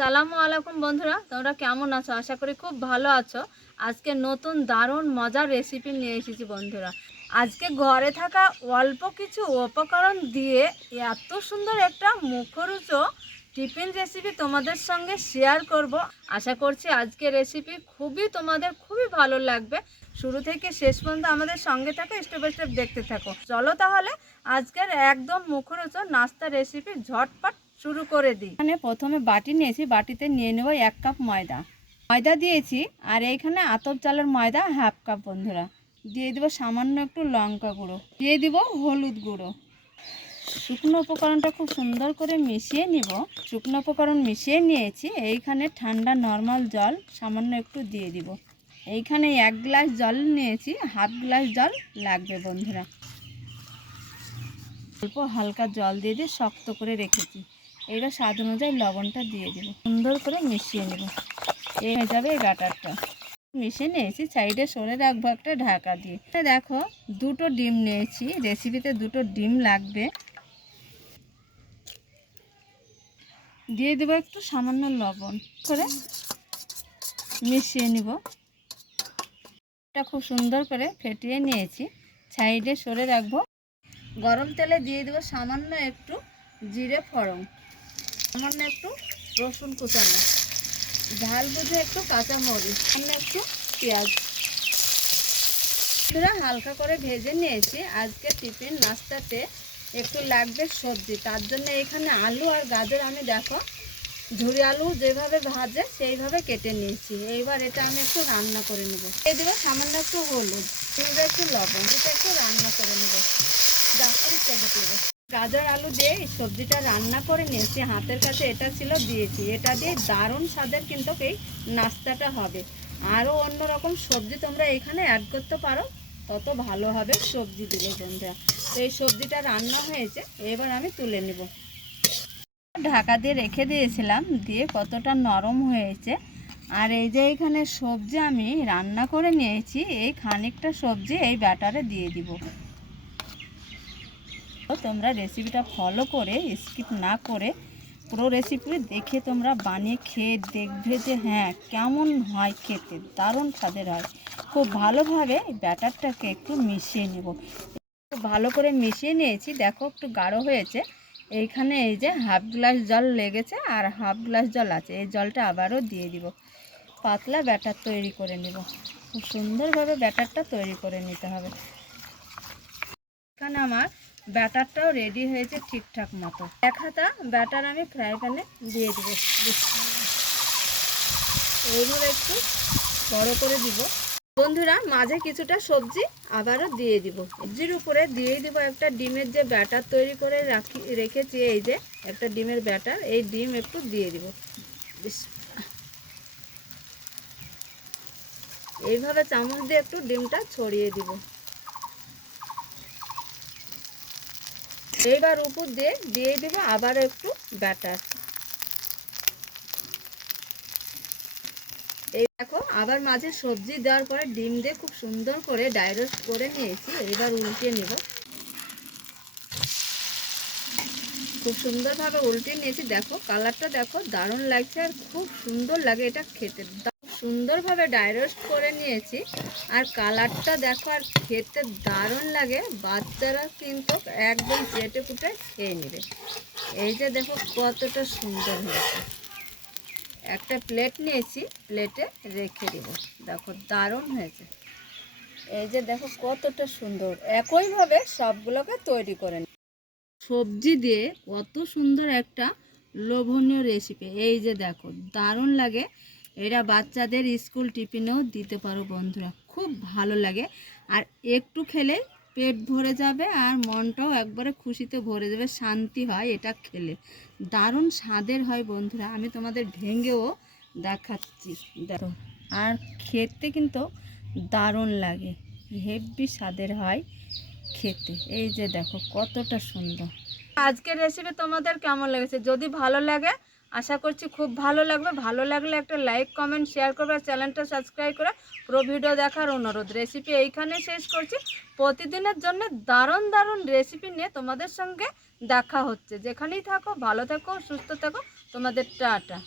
আসসালামু আলাইকুম বন্ধুরা, তোমরা কেমন আছো? আশা করি খুব ভালো আছো। আজকে নতুন দারুণ মজার রেসিপি নিয়ে এসেছি বন্ধুরা। আজকে ঘরে থাকা অল্প কিছু উপকরণ দিয়ে এত সুন্দর একটা মুখরোচক টিফিন রেসিপি তোমাদের সঙ্গে শেয়ার করব। আশা করছি আজকের রেসিপি তোমাদের খুবই ভালো লাগবে। শুরু থেকে শেষ পর্যন্ত আমাদের সঙ্গে থাকো, স্টেপ বাই স্টেপ দেখতে থাকো। চলো তাহলে আজকের একদম মুখরোচক নাস্তা রেসিপি ঝটপট শুরু করে দিই। এখানে প্রথমে বাটি নিয়েছি, বাটিতে নিয়ে নেব 1 কাপ ময়দা দিয়েছি। আর এইখানে আতপ চালের ময়দা হাফ কাপ বন্ধুরা। দিয়ে দিব সামান্য একটু লঙ্কা গুঁড়ো, দিয়ে দিব হলুদ গুঁড়ো। শুকনো উপকরণটা খুব সুন্দর করে মিশিয়ে নিব। শুকনো উপকরণ মিশিয়ে নিয়েছি। এইখানে ঠান্ডা নর্মাল জল সামান্য একটু দিয়ে দিব। এইখানে 1 গ্লাস জল নিয়েছি, হাফ গ্লাস জল লাগবে বন্ধুরা। অল্প হালকা জল দিয়ে শক্ত করে রেখেছি। এবার স্বাদ অনুযায়ী লবণটা দিয়ে দেব, সুন্দর করে মিশিয়ে নেব। এই হয়ে যাবে এই ব্যাটারটা। মিশিয়ে নিয়েছি, সাইডে সরে রাখবো একটা ঢাকা দিয়ে। দেখো 2টো ডিম নিয়েছি, রেসিপিতে 2টো ডিম লাগবে। দিয়ে দেবো একটু সামান্য লবণ করে মিশিয়ে নিব। এটা খুব সুন্দর করে ফেটিয়ে নিয়েছি, সাইডে সরে রাখবো। গরম তেলে দিয়ে দেবো সামান্য একটু জিরে ফোড়ন, সামান্য একটু রসুন কুচানো, ঝাল বুঝে একটু কাঁচামরিচ, সামান্য একটু পেঁয়াজ হালকা করে ভেজে নিয়েছি। আজকে টিফিন নাস্তাতে একটু লাগবে সবজি, তার জন্য এখানে আলু আর গাজর আমি দেখো ঝুরি আলু যেভাবে ভাজে সেইভাবে কেটে নিয়েছি। এইবার এটা আমি একটু রান্না করে নেব। এই দেবো সামান্য একটু হলুদ, একটু লবণ, এটা একটু রান্না করে নেব। গাজর আলু দিয়ে এই সবজিটা রান্না করে নিয়েছি। হাতের কাছে এটা ছিল, দিয়েছি। এটা দিয়ে দারুণ স্বাদের কিন্তু এই নাস্তাটা হবে। আরও অন্যরকম সবজি তোমরা এখানে অ্যাড করতে পারো, তত ভালো হবে সবজি দিলে বন্ধুরা। তো এই সবজিটা রান্না হয়েছে, এবার আমি তুলে নেব। ঢাকা দিয়ে রেখে দিয়েছিলাম, দিয়ে কতটা নরম হয়েছে। আর এই যে এখানে সবজি আমি রান্না করে নিয়েছি, এই খানিকটা সবজি এই ব্যাটারে দিয়ে দিব। তোমরা রেসিপিটা ফলো করে স্কিপ না করে পুরো রেসিপি দেখে তোমরা বানিয়ে খেয়ে দেখবে যে হ্যাঁ কেমন হয় খেতে, দারুণ স্বাদের হয়। খুব ভালোভাবে ব্যাটারটাকে একটু মিশিয়ে নেব। খুব ভালো করে মিশিয়ে নিয়েছি, দেখো একটু গাঢ় হয়েছে। এইখানে এই যে হাফ গ্লাস জল লেগেছে আর হাফ গ্লাস জল আছে, এই জলটা আবারও দিয়ে দিব। পাতলা ব্যাটার তৈরি করে নেব। খুব সুন্দরভাবে ব্যাটারটা তৈরি করে নিতে হবে। এখানে আমার ব্যাটারটাও রেডি হয়েছে ঠিকঠাক মতো। 1 হাতা ব্যাটার আমি ফ্রাই প্যানে দিয়ে দিব। এইভাবে একটু বড় করে দিব বন্ধুরা। মাঝে কিছুটা সবজি আবারও দিয়ে দিব। সবজির উপরে দিয়ে দিব একটা ডিমের যে ব্যাটার তৈরি করে রেখেছি। এই যে একটা ডিমের ব্যাটার, এই ডিম একটু দিয়ে দিব। এইভাবে চামচ দিয়ে একটু ডিমটা ছড়িয়ে দিব। এইবার উপর দিয়ে দিব আবার একটু ব্যাটার। এই দেখো আবার মাঝে সবজি দেওয়ার পরে ডিম দিয়ে খুব সুন্দর করে ড্রাই রোস্ট করে নিয়েছি। এবার উল্টিয়ে নেব। খুব সুন্দরভাবে উল্টিয়ে নিয়েছি। দেখো কালারটা দেখো দারুণ লাগছে আর খুব সুন্দর লাগে এটা খেতে। সুন্দরভাবে ড্রাই রোস্ট করে নিয়েছি আর কালারটা দেখো আর খেতে দারুণ লাগে। বাচ্চারা কিন্তু একদম চেটে পুটে খেয়ে নেবে। এই যে দেখো কতটা সুন্দর হয়েছে। একটা প্লেট নিয়েছি, প্লেটে রেখে দেব। দেখো দারুণ হয়েছে। এই যে দেখো কতটা সুন্দর। একইভাবে সবগুলোকে তৈরি করে সবজি দিয়ে কত সুন্দর একটা লোভনীয় রেসিপি। এই যে দেখো দারুণ লাগে। এরা বাচ্চাদের স্কুল টিফিনেও দিতে পারো বন্ধুরা, খুব ভালো লাগে। আর একটু খেলে পেট ভরে যাবে আর মনটাও একবারে খুশিতে ভরে যাবে, শান্তি হয় এটা খেলে। দারুণ স্বাদের হয় বন্ধুরা, আমি তোমাদের ভেঙেও দেখাচ্ছি দেখো। আর খেতে কিন্তু দারুণ লাগে, হেভি স্বাদের হয় খেতে। এই যে দেখো কতটা সুন্দর। আজকের রেসিপি তোমাদের কেমন লেগেছে? যদি ভালো লাগে, আশা করছি খুব ভালো লাগবে। ভালো লাগলে একটা লাইক কমেন্ট শেয়ার করবে, চ্যানেলটা সাবস্ক্রাইব করে পুরো ভিডিও দেখার অনুরোধ। রেসিপি এইখানে শেষ করছি। প্রতিদিনের জন্য দারুণ দারুণ রেসিপি নিয়ে তোমাদের সঙ্গে দেখা হচ্ছে। যেখানেই থাকো ভালো থাকো, সুস্থ থাকো। তোমাদের টাটা।